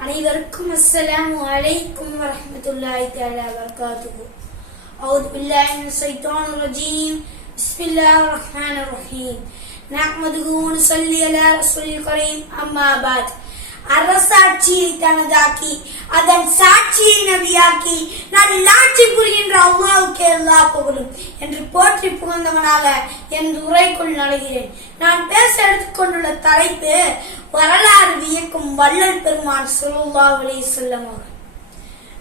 அனைவருக்கும் அஸ்ஸலாமு அலைக்கும் வரஹ்மத்துல்லாஹி தஆலா வபரகாத்துஹு அவுது பில்லாஹி மினஷ் ஷைத்தானிர் ரஜீம் பிஸ்மில்லாஹிர் ரஹ்மானிர் ரஹீம் நஹ்மதுஹு வ நுஸல்லி அலா ரசூலில் கரீம் அம்மா பாத் அரசாட்சியை தனதாக்கி அதன் சாட்சியை நபியாக்கி நல்லாட்சி புரிகின்ற அல்லாவுக்கு எல்லா புகழும் என்று போற்றி புகழ்ந்தவனாக என் உரைக்குள் நுழைகிறேன் நான் பேச எடுத்துக்கொண்டுள்ள தலைப்பு வரலாறு வியக்கும் வள்ளல் பெருமான் ஸல்லல்லாஹு அலைஹி வஸல்லம் அவர்கள்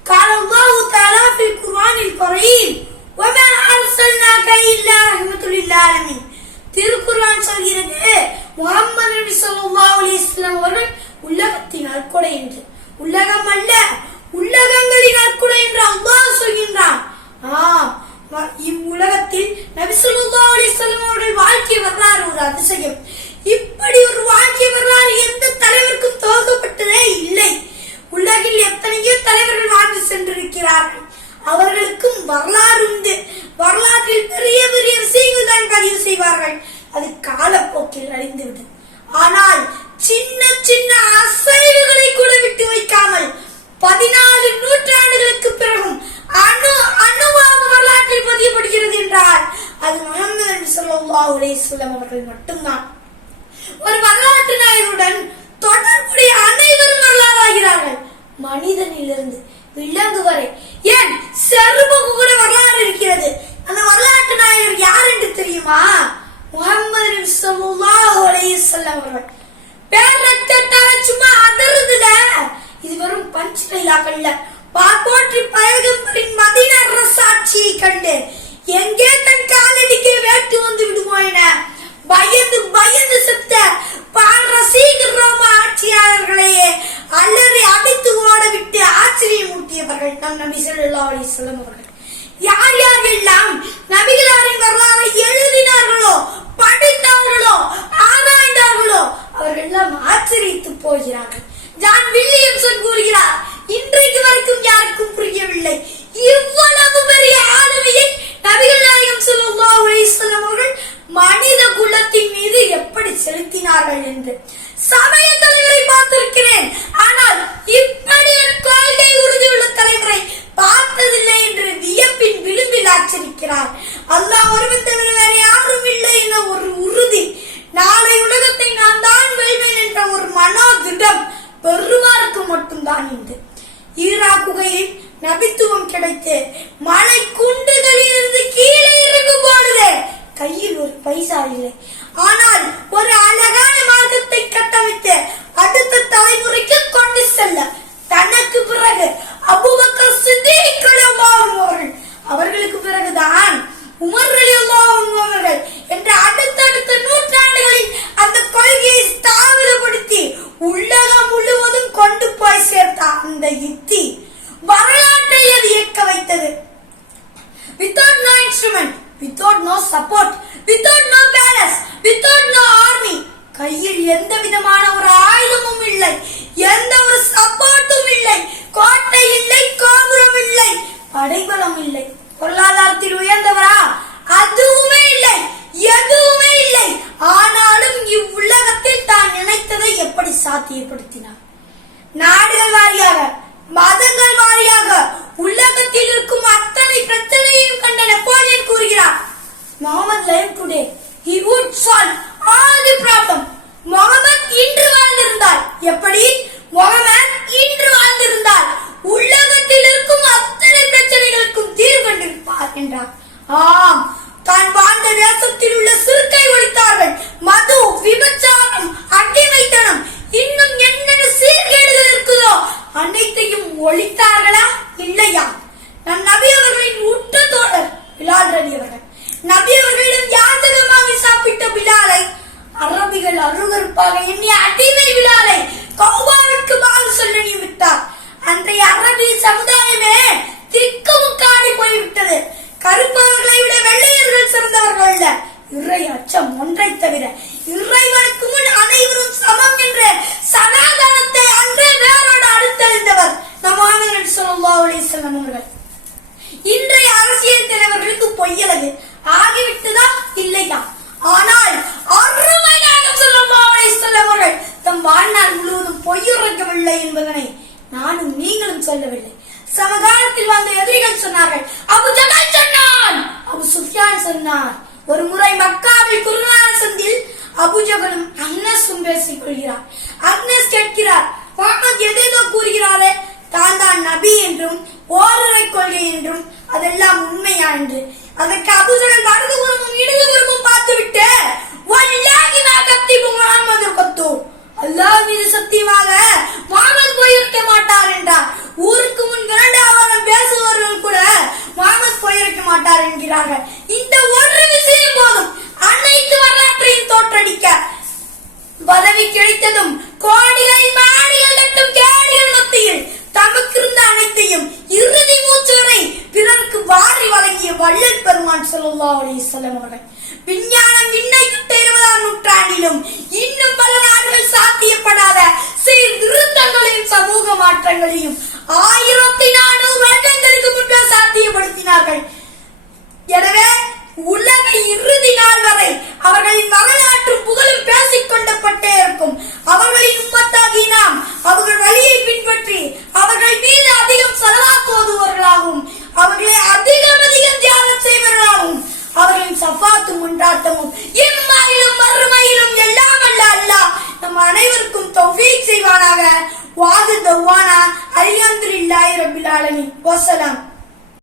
قال الله تعالى في القرآن الكريم وما أرسلناك إلا رحمة للعالمين திருக்குர்ஆன் சொல்கிறது முகமது நபி ஸல்லல்லாஹு அலைஹி வஸல்லம் அவர்கள் உலகத்தின் அற்கொடை என்று உலகம் அல்ல கொடு என்று அல்லாஹ் சொல்கின்றான். ஆம் இவ்வுலகத்தில் நபி ஸல்லல்லாஹு அவர்கள் வாழ்க்கை வரலாறு ஒரு அதிசயம். இப்படி ஒரு வாழ்க்கை வரலாறு எந்த தலைவருக்கும் துவக்கப்பட்டதே இல்லை. உலகில் எத்தனையோ தலைவர்கள் வாழ்ந்து சென்றிருக்கிறார்கள். அவர்களுக்கும் வரலாறு உண்டு. வரலாற்றில் பெரிய பெரிய விஷயங்கள் தான் பதிவு செய்வார்கள். அது காலப்போக்கில் அழிந்துவிடும். ஆனால் சின்ன சின்ன அசைவுகளை கூட விட்டு வைக்காமல் பதினாலு நூற்றாண்டுகளுக்கு பிறகும் அணு அணுவாக வரலாற்றில் பதியப்படுகிறது என்றால் அது முகமது நபி ஸல்லல்லாஹு அலைஹி வஸல்லம் அவர்கள் மட்டும்தான். ஒரு வரலாற்று நாயகருடன் தொடர்புடைய அனைவரும் வரலாறாகிறார்கள். மனிதனிலிருந்து விலங்கு வரை ஏன் செருப்புக்கு கூட வரலாறு இருக்கிறது? அந்த வரலாற்று நாயகர் யார் என்று தெரியுமா? முகமது நபி ஸல்லல்லாஹு அலைஹி வஸல்லம் அவர்கள். பேரத்தை சும்மா அதருதுல. பஞ்ச் பாக்கோற்றி பார்ப்போற்றி பயகம்பரின் மதின அரசாட்சியை கண்டு எங்கே தன் காலடிக்கு வேட்டு வந்து விடுமோ என பயந்து பயந்து செத்த பாரசீகர் ரோம ஆட்சியாளர்களையே அல்லறி அடித்து ஓட விட்டு ஆச்சரியமூட்டியவர்கள் நம் நபி சொல்லா அலி சொல்லம் அவர்கள். யார் யார் எல்லாம் நபிகளாரின் வரலாறை எழுதினார்களோ படித்தார்களோ ஆராய்ந்தார்களோ அவர்கள் எல்லாம் ஆச்சரித்து போகிறார்கள். மனித குலத்தின் மீது எப்படி செலுத்தினார்கள் என்று சமய தலைவரை பார்த்திருக்கிறேன். ஆனால் இப்படி ஒரு கொள்கை உறுதியுள்ள தலைவரை பார்த்ததில்லை என்று வியப்பின் விளிம்பில் ஆச்சரிக்கிறார். அல்லாஹ் ஒருவன் தவிர வேற யாரும் இல்லை என ஒரு உறுதி. நாளை உலகத்தை நான் தான் வெல்வேன் என்ற ஒரு மனோதிடம் பெருமாருக்கு மட்டும்தான் உண்டு ஈராக் குகையில் நபித்துவம் கிடைத்து மலை கையில் ஆனால் ஒரு அழகான மார்க்கத்தை கட்டமைத்து அடுத்த தலைமுறைக்கு கொண்டு செல்ல தனக்கு பிறகு அபுபக்கர் சித்திக் அவர்கள் அவர்களுக்கு பிறகுதான் உமர் ரலியல்லாஹு அவர்கள் என்ற அடுத்தடுத்த நூற்றாண்டுகளில் அந்த கொள்கையை ஸ்தாபிதப்படுத்தி உலகம் முழுவதும் கொண்டு போய் சேர்த்த அந்த யுத்தி வரலாற்றை அது இயக்க வைத்தது. Without no instrument, without no support, without no palace without no army கையில் எந்த விதமான ஒரு ஆயுதமும் இல்லை. எந்த ஒரு சப்போர்ட்டும் இல்லை. கோட்டை இல்லை கோபுரம் இல்லை. படைபலம் இல்லை. பொருளாதாரத்தில் உயர்ந்தவரா? அதுவுமே இல்லை. எதுவுமே இல்லை. ஆனாலும் இவ்வுலகத்தில் தான் நினைத்ததை எப்படி சாத்தியப்படுத்தினார் அனைத்தையும் ஒழித்தார்களா? இல்லையா? நம் நபி அவர்களின் உற்ற தோழர் பிலால் ரவி அவர்கள். நபி அவர்களிடம் யாசகமாக சாப்பிட்ட பிலாலை அரபிகள் அருவருப்பாக எண்ணிய அடிமை பிலாலை ஆனால் அருமை நாயகம் ஸல்லல்லாஹு அலைஹி வஸல்லம் தம் வாழ்நாள் முழுவதும் பொய்யுரைக்கவில்லை என்பதனை நானும் நீங்களும் சொல்லவில்லை. சமகாலத்தில் வந்த எதிரிகள் சொன்னார்கள் அபு ஜகல் சொன்னான்! அபு சுஃபியான் சொன்னார் ஒரு முறை மக்காவில் குருநான சந்தில் அபுஜகனும் அக்னஸும் பேசிக் கொள்கிறார். அக்னஸ் கேட்கிறார் முகமது எதேதோ கூறுகிறாரே தான் தான் நபி என்றும் ஓருரை கொள்கை என்றும் அதெல்லாம் உண்மையா? என்று. அந்த அபுஜகல் வலது புறமும் இடது புறமும் பார்த்துவிட்டு விட்டு நான் கத்தி முகமது கத்தோ அல்லாஹ் மீது சத்தியமாக முகமது போயிருக்க மாட்டார் என்றார். ஊருக்கு முன் இரண்டாவது பேசுபவர்கள் கூட முகமது போயிருக்க மாட்டார் என்கிறார்கள். இந்த ஒரு விஷயம் போதும். அனைத்து வரலாற்றையும் தோற்றடிக்க. பதவி கிடைத்ததும் கோடிகள் மாடிகள் அவர்கள். விஞ்ஞானம் இருபதாம் நூற்றாண்டிலும் இன்னும் பல நாடுகள் சாத்தியப்படாத சீர்திருத்தங்களையும் சமூக மாற்றங்களையும் ஆயிரத்தி நானூறு வருடங்களுக்கு முன்பே சாத்தியப்படுத்தினார்கள். எனவே உலக இறுதி நாள் வரை அவர்கள் வரலாற்றும் புகழும் பேசிக் கொண்டப்பட்டே இருக்கும் அவர்களின் உம்மத்தாகி நாம் அவர்கள் வழியை பின்பற்றி அவர்கள் மீது அதிகம் செலவாக்குவதுவர்களாகவும் அவர்களை அதிகம் அதிகம் தியாகம் செய்வர்களாகவும் அவர்களின் கொண்டாட்டமும் இம்மாயிலும் மறுமையிலும் எல்லாம் அல்ல அல்லாஹ் நம் அனைவருக்கும் தௌஃபீக் செய்வானாக. வாது தௌவானா. அல்ஹம்துலில்லாஹி ரப்பில் ஆலமீன்.